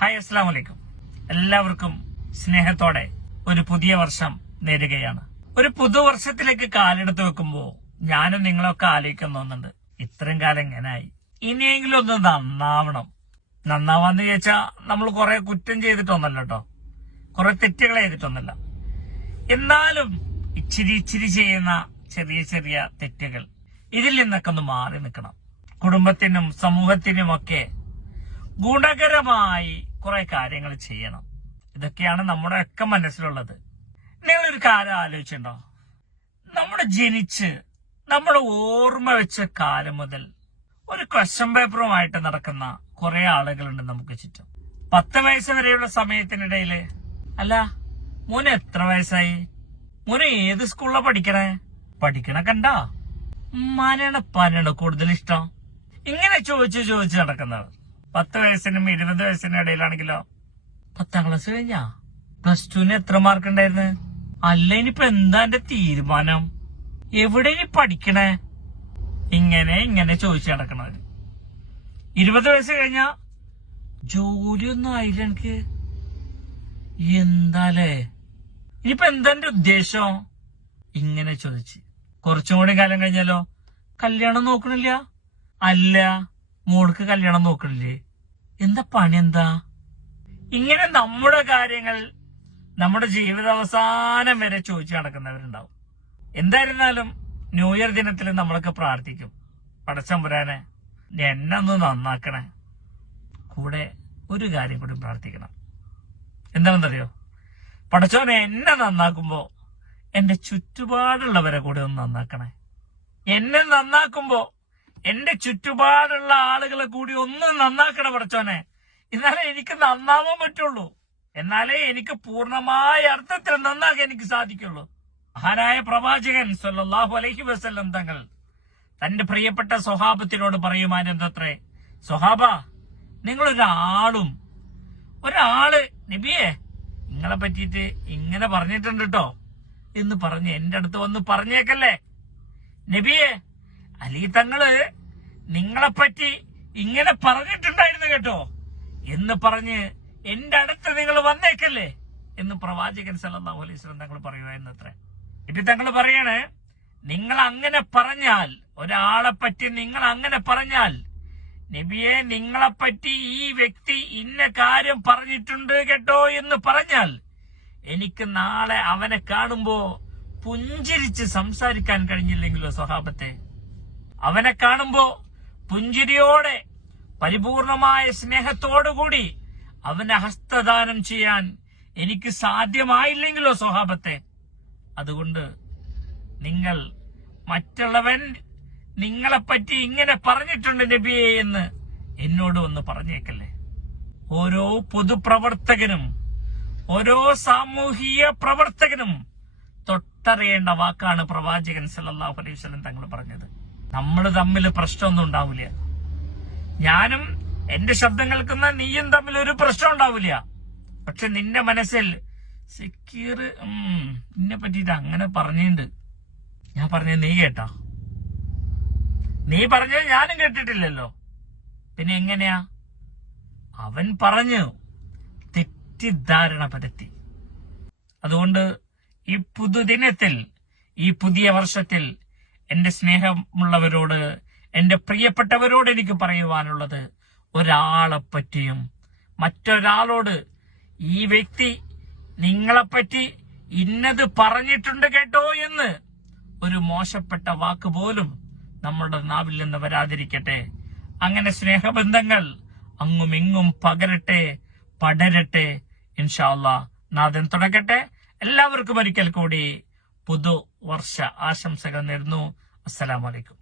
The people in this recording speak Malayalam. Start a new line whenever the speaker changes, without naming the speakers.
ഹായ് അസ്സാം വലൈക്കും എല്ലാവർക്കും സ്നേഹത്തോടെ ഒരു പുതിയ വർഷം നേരുകയാണ്. ഒരു പുതുവർഷത്തിലേക്ക് കാലെടുത്ത് വെക്കുമ്പോ ഞാനും നിങ്ങളൊക്കെ തോന്നുന്നുണ്ട് ഇത്രയും കാലം എങ്ങനായി? ഇനിയെങ്കിലും ഒന്ന് നന്നാവണം. നന്നാവാന്ന് ചോദിച്ചാ നമ്മൾ കുറെ കുറ്റം ചെയ്തിട്ടൊന്നല്ല കേട്ടോ കുറെ തെറ്റുകൾ ചെയ്തിട്ടൊന്നല്ല എന്നാലും ഇച്ചിരി ഇച്ചിരി ചെയ്യുന്ന ചെറിയ ചെറിയ തെറ്റുകൾ ഇതിൽ നിന്നൊക്കെ ഒന്ന് മാറി നിൽക്കണം. കുടുംബത്തിനും സമൂഹത്തിനുമൊക്കെ ഗുണകരമായി കുറെ കാര്യങ്ങൾ ചെയ്യണം. ഇതൊക്കെയാണ് നമ്മുടെ ഒക്കെ മനസ്സിലുള്ളത്. നിങ്ങളൊരു കാര്യം ആലോചിച്ചിട്ടുണ്ടോ? നമ്മുടെ ജനിച്ച് നമ്മുടെ ഓർമ്മ വെച്ച കാലം മുതൽ ഒരു ക്വസ്റ്റ്യൻ പേപ്പറുമായിട്ട് നടക്കുന്ന കുറെ ആളുകളുണ്ട് നമുക്ക് ചുറ്റും. പത്ത് വയസ്സ് വരെയുള്ള സമയത്തിനിടയിൽ അല്ല മോന് എത്ര വയസ്സായി? മോന് ഏത് സ്കൂളിലാ പഠിക്കണേ? പഠിക്കണ കണ്ട? ഉമ്മാനാണ് പനണ കൂടുതൽ ഇഷ്ടം. ഇങ്ങനെ ചോദിച്ച് ചോദിച്ചു നടക്കുന്നവർ പത്ത് വയസ്സിനും ഇരുപത് വയസ്സിനും ഇടയിലാണെങ്കിലോ? പത്താം ക്ലാസ് കഴിഞ്ഞാ? പ്ലസ് ടുവിന് എത്ര മാർക്ക് ഉണ്ടായിരുന്നു? അല്ല ഇനിയിപ്പൊ എന്താ എന്റെ തീരുമാനം? എവിടെ ഇനി പഠിക്കണേ? ഇങ്ങനെ ഇങ്ങനെ ചോദിച്ചു നടക്കണവര്. ഇരുപത് വയസ്സ് കഴിഞ്ഞാ ജോലിയൊന്നും ആയില്ല എനിക്ക്. എന്താലേ? ഇനിയിപ്പൊ എന്താ എന്റെ ഉദ്ദേശം? ഇങ്ങനെ ചോദിച്ച്. കുറച്ചും കൂടി കാലം കഴിഞ്ഞാലോ? കല്യാണം നോക്കണില്ല? അല്ല. മോൾക്ക് കല്യാണം നോക്കണില്ലേ? എന്താ പണി എന്താ? ഇങ്ങനെ നമ്മുടെ കാര്യങ്ങൾ നമ്മുടെ ജീവിതാവസാനം വരെ ചോദിച്ചു നടക്കുന്നവരുണ്ടാവും. എന്തായിരുന്നാലും ന്യൂ ഇയർ ദിനത്തിൽ നമ്മളൊക്കെ പ്രാർത്ഥിക്കും. പടച്ചമ്പുരാനെ നീ എന്നെ ഒന്ന് നന്നാക്കണേ. കൂടെ ഒരു കാര്യം കൂടി പ്രാർത്ഥിക്കണം. എന്താണെന്നറിയോ? പടച്ചോനെ എന്നെ നന്നാക്കുമ്പോ എന്റെ ചുറ്റുപാടുള്ളവരെ കൂടെ ഒന്ന് നന്നാക്കണേ. എന്നെ നന്നാക്കുമ്പോ എന്റെ ചുറ്റുപാടുള്ള ആളുകളെ കൂടി ഒന്ന് നന്നാക്കണ പടച്ചോനെ. എന്നാലേ എനിക്ക് നന്നാവാൻ പറ്റുള്ളൂ. എന്നാലേ എനിക്ക് പൂർണമായ അർത്ഥത്തിൽ നന്നാക്കാൻ എനിക്ക് സാധിക്കുള്ളൂ. മഹാനായ പ്രവാചകൻ സല്ലാഹു അലഹി വസ്ല്ലം തങ്ങൾ തന്റെ പ്രിയപ്പെട്ട സ്വഹാബത്തിനോട് പറയുമാനെന്തത്രേ സ്വഹാബ നിങ്ങളൊരാളും ഒരാൾ നബിയെ നിങ്ങളെ പറ്റിയിട്ട് ഇങ്ങനെ പറഞ്ഞിട്ടുണ്ട് കേട്ടോ എന്ന് പറഞ്ഞ് എന്റെ അടുത്ത് വന്ന് പറഞ്ഞേക്കല്ലേ. നബിയെ അലി തങ്ങൾ നിങ്ങളെപ്പറ്റി ഇങ്ങനെ പറഞ്ഞിട്ടുണ്ടായിരുന്നു കേട്ടോ. എന്ന് പറഞ്ഞ് എന്റെ അടുത്ത് നിങ്ങൾ വന്നേക്കല്ലേ? എന്ന് പ്രവാചകൻ സല്ലല്ലാഹു അലൈഹി തങ്ങൾ പറയുമായിരുന്നു അത്ര നബി തങ്ങൾ പറയാണ് നിങ്ങൾ അങ്ങനെ പറഞ്ഞാൽ ഒരാളെ പറ്റി നിങ്ങൾ അങ്ങനെ പറഞ്ഞാൽ നബിയെ നിങ്ങളെപ്പറ്റി ഈ വ്യക്തി ഇന്ന കാര്യം പറഞ്ഞിട്ടുണ്ട് കേട്ടോ എന്ന് പറഞ്ഞാൽ എനിക്ക് നാളെ അവനെ കാണുമ്പോ പുഞ്ചിരിച്ച് സംസാരിക്കാൻ കഴിഞ്ഞില്ലെങ്കിലോ സ്വഹാബത്തെ അവനെ കാണുമ്പോ പുഞ്ചിരിയോടെ പരിപൂർണമായ സ്നേഹത്തോടുകൂടി അവനെ ഹസ്തദാനം ചെയ്യാൻ എനിക്ക് സാധ്യമായില്ലെങ്കിലോ സ്വഭാവത്തെ? അതുകൊണ്ട് നിങ്ങൾ മറ്റുള്ളവൻ നിങ്ങളെപ്പറ്റി ഇങ്ങനെ പറഞ്ഞിട്ടുണ്ട് നബിയെ എന്ന് എന്നോട് ഒന്ന് പറഞ്ഞേക്കല്ലേ? ഓരോ പൊതുപ്രവർത്തകനും ഓരോ സാമൂഹിക പ്രവർത്തകനും തൊട്ടറിയേണ്ട വാക്കാണ് പ്രവാചകൻ സല്ലാഹു അലൈഹി തങ്ങൾ പറഞ്ഞത്. നമ്മൾ തമ്മിൽ പ്രശ്നമൊന്നും ഉണ്ടാവില്ല. ഞാനും എന്റെ ശബ്ദം കേൾക്കുന്ന നീയും തമ്മിൽ ഒരു പ്രശ്നം ഉണ്ടാവില്ല. പക്ഷെ നിന്റെ മനസ്സിൽ സെക്യൂർ നിന്നെ പറ്റിയിട്ട് അങ്ങനെ പറഞ്ഞിട്ടുണ്ട്. ഞാൻ പറഞ്ഞ നീ കേട്ടാ. നീ പറഞ്ഞത് ഞാനും കേട്ടിട്ടില്ലല്ലോ. പിന്നെ എങ്ങനെയാ? അവൻ പറഞ്ഞു തെറ്റിദ്ധാരണ പരത്തി. അതുകൊണ്ട് ഈ പുതുദിനത്തിൽ ഈ പുതിയ വർഷത്തിൽ എന്റെ സ്നേഹമുള്ളവരോട് എന്റെ പ്രിയപ്പെട്ടവരോട് എനിക്ക് പറയുവാനുള്ളത് ഒരാളെ പറ്റിയും മറ്റൊരാളോട് ഈ വ്യക്തി നിങ്ങളെപ്പറ്റി ഇന്നത് പറഞ്ഞിട്ടുണ്ട് കേട്ടോ എന്ന് ഒരു മോശപ്പെട്ട വാക്ക് പോലും നമ്മളുടെ നാവിൽ നിന്ന് വരാതിരിക്കട്ടെ. അങ്ങനെ സ്നേഹബന്ധങ്ങൾ അങ്ങും ഇങ്ങും പകരട്ടെ പടരട്ടെ. ഇൻഷാല്ല നാദൻ തുടക്കട്ടെ. എല്ലാവർക്കും ഒരിക്കൽ കൂടി പുതുവർഷ ആശംസകൾ നേരുന്നു. അസ്സലാമലൈക്കും